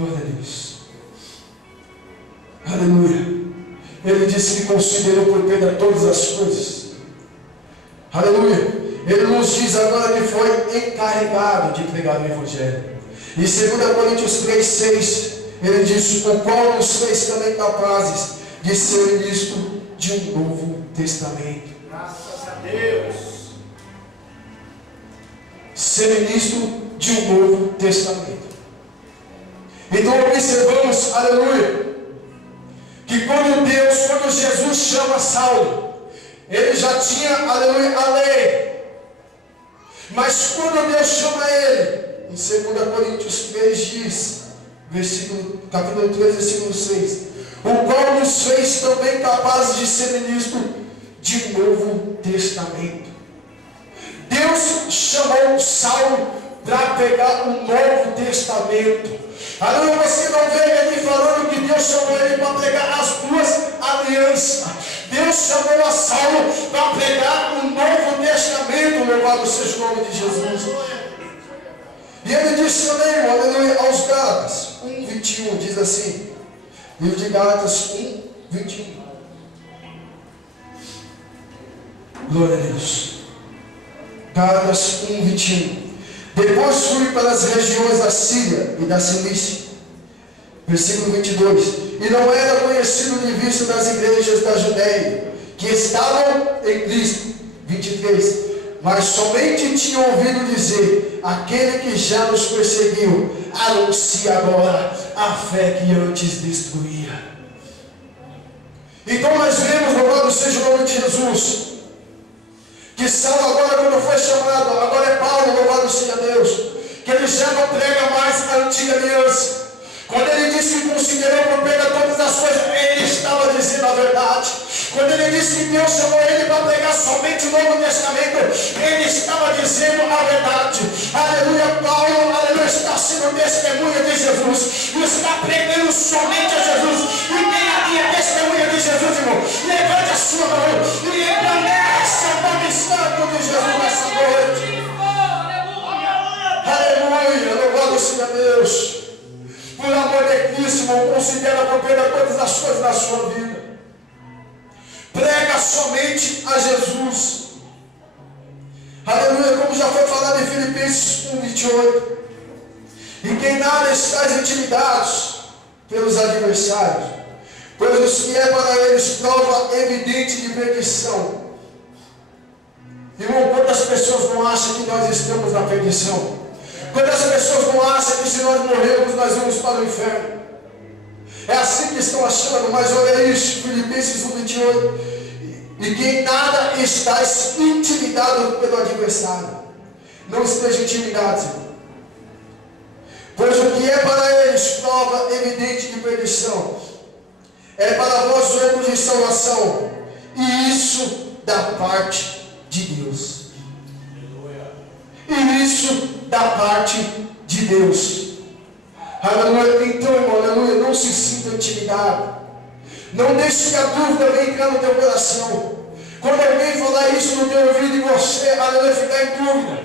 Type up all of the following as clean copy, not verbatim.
Glória a Deus. Aleluia. Ele disse que considerou por perda todas as coisas. Aleluia. Ele nos diz agora que foi encarregado de pregar o Evangelho. Em 2 Coríntios 3,6, ele diz: o qual nos fez também capazes de ser ministro de um novo testamento. Graças a Deus. Ser ministro de um novo testamento. Então observamos, aleluia, que quando Jesus chama Saulo, ele já tinha, aleluia, a lei. Mas quando Deus chama ele, em 2 Coríntios 3 diz, capítulo 3, versículo 6, o qual nos fez também capazes de ser ministro de um novo testamento. Deus chamou Saulo para pegar um novo testamento. Aleluia, você não vê ele falando que Deus chamou ele para pregar as duas alianças. Deus chamou a Saulo para pregar um novo testamento, louvado seja o nome de Jesus. E ele disse também, aleluia, aos Gálatas 1:21, diz assim, livro de Gálatas 1:21. Glória a Deus. Gálatas 1:21. Depois fui para as regiões da Síria e da Cilícia. Versículo 22. E não era conhecido de vista das igrejas da Judéia, que estavam em Cristo. 23. Mas somente tinham ouvido dizer: aquele que já nos perseguiu, anuncia agora a fé que antes destruía. Então nós vemos, louvado seja o nome de Jesus, que Saulo agora, quando foi chamado, agora é Paulo, louvado seja Deus, que ele já não prega mais a antiga aliança. Quando ele disse que considerou por perda todas as coisas, ele estava dizendo a verdade. Quando ele disse que Deus chamou ele para pregar somente o Novo Testamento, ele estava dizendo a verdade. Aleluia, Paulo, aleluia, está sendo testemunha de Jesus, e está pregando somente a Jesus. E quem aqui é testemunha de Jesus, irmão? Levante a sua mão e engrandece o nome santo de Jesus nessa noite. Aleluia, louvado seja Deus. Por amor de Cristo, irmão, considera por perda todas as coisas da sua vida. Prega somente a Jesus. Aleluia, como já foi falado em Filipenses 1:28. E quem nada estáis intimidados pelos adversários, pois os que é para eles prova evidente de perdição. Irmão, quantas pessoas não acham que nós estamos na perdição? Quantas pessoas não acham que se nós morrermos nós vamos para o inferno? É assim que estão achando, mas olha isso, Filipenses 1:28. E que nada estáis intimidado pelo adversário. Não esteja intimidado, irmão. Pois o que é para eles prova evidente de perdição, é para vós o erro de salvação, e isso da parte de Deus. E isso da parte de Deus. Aleluia. Então, irmão, aleluia, não se sinta intimidado. Não deixe que a dúvida venha entrar no teu coração. Quando alguém falar isso no teu ouvido e você, aleluia, ficar em dúvida,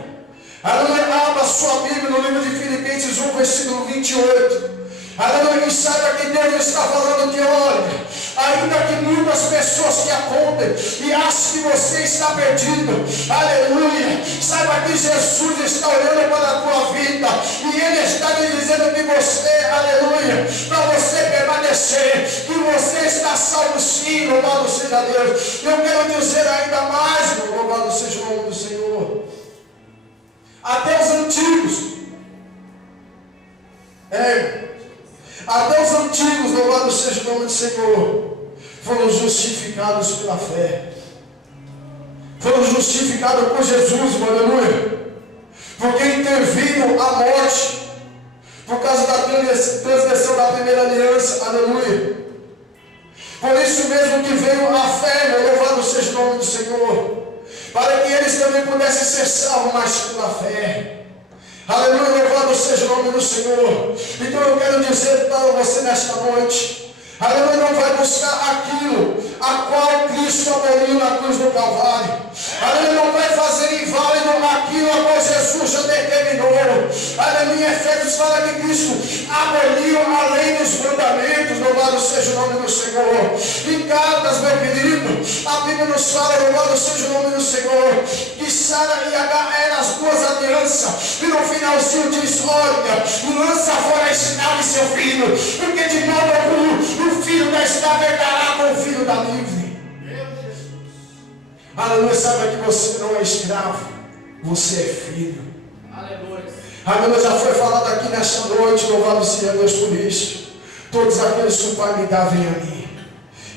aleluia, abra sua Bíblia no livro de Filipenses 1, versículo 28. Aleluia, e saiba que Deus está falando que, olha, ainda que muitas pessoas te apontem e achem que você está perdido, aleluia, saiba que Jesus está olhando para a tua vida e Ele está te dizendo que você, aleluia, para você permanecer, que você está salvo sim, louvado seja Deus. Eu quero dizer ainda mais, louvado seja o nome do Senhor, até os antigos, até os antigos, louvado seja o nome do Senhor, foram justificados pela fé. Foram justificados por Jesus, aleluia. Porque interviram a morte, por causa da transgressão da primeira aliança, aleluia. Por isso mesmo que veio a fé, louvado seja o nome do Senhor, para que eles também pudessem ser salvos, mas pela fé. Aleluia, louvado seja o nome do Senhor. Então eu quero dizer para você nesta noite, aleluia, não vai buscar aquilo a qual Cristo aboliu na cruz do Calvário. Aleluia, não vai fazer inválido aquilo a qual Jesus já determinou. Aleluia, Efésios fala que Cristo aboliu os mandamentos, louvado seja o nome do Senhor. Em Gálatas, meu querido, a Bíblia nos fala, louvado seja o nome do Senhor, que Sara e Agar eram as duas alianças, e no finalzinho diz: olha, lança fora a escrava e seu filho, porque de modo algum o filho da escrava herdará com o filho da livre. Aleluia. Sabe que você não é escravo, você é filho. Aleluia. Aleluia. Já foi falado aqui nesta noite, louvado seja Deus por isso. Todos aqueles que o Pai me dá, vêm a mim,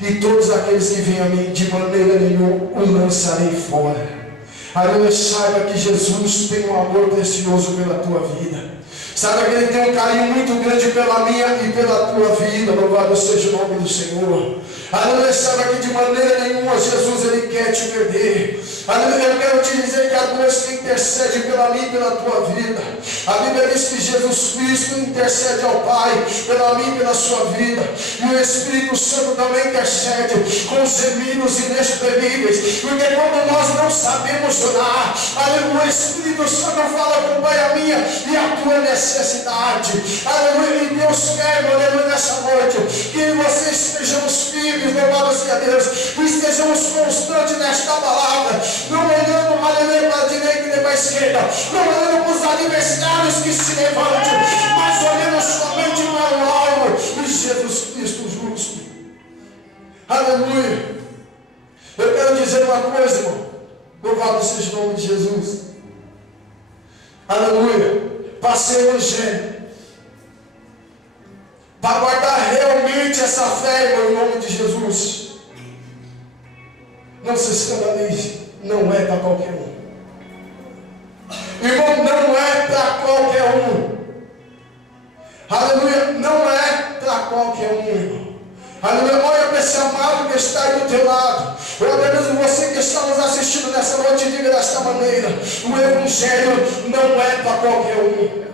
e todos aqueles que vêm a mim, de maneira nenhuma o lançarei fora. Aleluia. Saiba que Jesus tem um amor precioso pela tua vida. Sabe que Ele tem um carinho muito grande pela minha e pela tua vida. Louvado seja o nome do Senhor. Aleluia. Sabe que de maneira nenhuma Jesus Ele quer te perder. Aleluia. Eu quero te dizer que a Deus que intercede pela minha e pela tua vida. A Bíblia diz que Jesus Cristo intercede ao Pai pela minha e pela sua vida. E o Espírito Santo também intercede com gemidos inexprimíveis. Porque quando nós não sabemos orar, aleluia, o Espírito Santo fala com o Pai a minha e a tua necessidade. Aleluia. E Deus quer, aleluia, nessa noite, que você estejamos firmes, louvado seja Deus, e estejamos constantes nesta palavra, não olhando, aleluia, para a direita e nem para a esquerda, não olhando para os adversários que se levantam, mas olhando somente para o alvo de Jesus Cristo justo. Aleluia. Eu quero dizer uma coisa, irmão, louvado seja o nome de Jesus. Aleluia. Para ser evangelho, para guardar realmente essa fé, irmão, em nome de Jesus, não se escandalize, não é para qualquer um. Irmão, não é para qualquer um. Aleluia, não é para qualquer um, irmão. Aleluia. Olha para esse amado que está aí do teu lado, ou até mesmo você que está nos assistindo nessa noite, diga desta maneira: o Evangelho não é para qualquer um.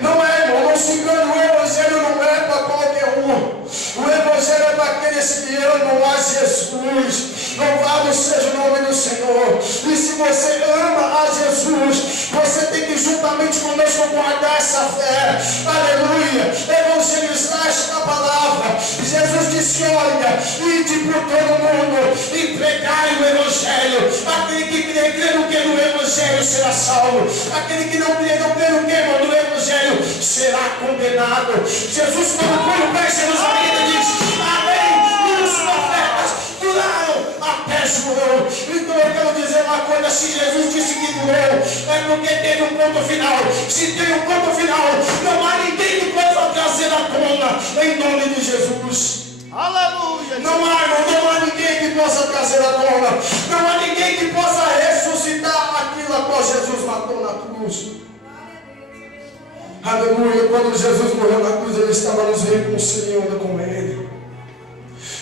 Não é, irmão, não se engane, o Evangelho não é para qualquer um. O Evangelho é para aqueles que amam a Jesus. Louvado seja o nome do Senhor. E se você ama a Jesus, você tem que juntamente conosco guardar essa fé. Aleluia. Evangelizar esta palavra. Jesus disse: olha, ide por todo mundo e pregai o Evangelho. Aquele que crê no que no Evangelho será salvo. Aquele que não crê no que no Evangelho será condenado. Jesus, quando põe o pé em Jerusalém, ele diz: amém, e os profetas duraram até João. Então eu quero dizer uma coisa: se Jesus disse que durou, é porque teve um ponto final. Se tem um ponto final, não há ninguém que possa trazer a tona, em nome de Jesus. Aleluia. Não há ninguém que possa trazer a tona, não há ninguém que possa ressuscitar aquilo a qual Jesus matou na cruz. Aleluia. Quando Jesus morreu na cruz, Ele estava nos reconciliando com Ele.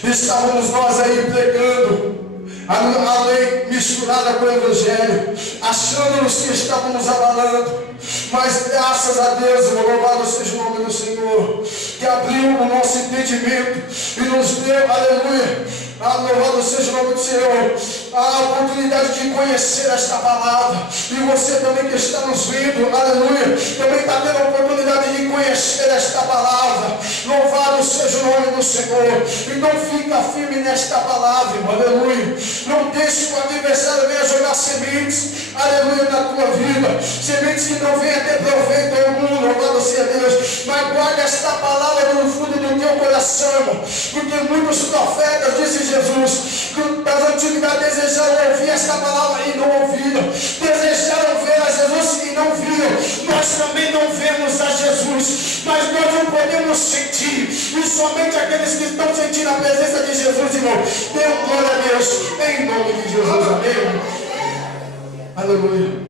Estávamos nós aí pregando a lei misturada com o Evangelho, achando-nos que estávamos abalando. Mas graças a Deus, louvado seja o nome do Senhor, que abriu o nosso entendimento e nos deu, aleluia, louvado seja o nome do Senhor, a oportunidade de conhecer esta palavra. E você também que está nos vendo, aleluia, também está tendo a oportunidade de conhecer esta palavra. Louvado seja o nome do Senhor. Então fica firme nesta palavra, irmão, aleluia. Não deixe que o adversário venha jogar sementes, aleluia, na tua vida, sementes que não venham ter proveito algum, louvado seja Deus. Mas guarda esta palavra no fundo do teu coração, porque muitos profetas, disse Jesus, das antiguidades, desejaram ouvir esta palavra e não ouviram, desejaram ver a Jesus e não viram. Nós também não vemos a Jesus, mas nós não podemos sentir, e somente aqueles que estão sentindo a presença de Jesus, irmão, dê glória a Deus, em nome de Jesus, amém. Aleluia.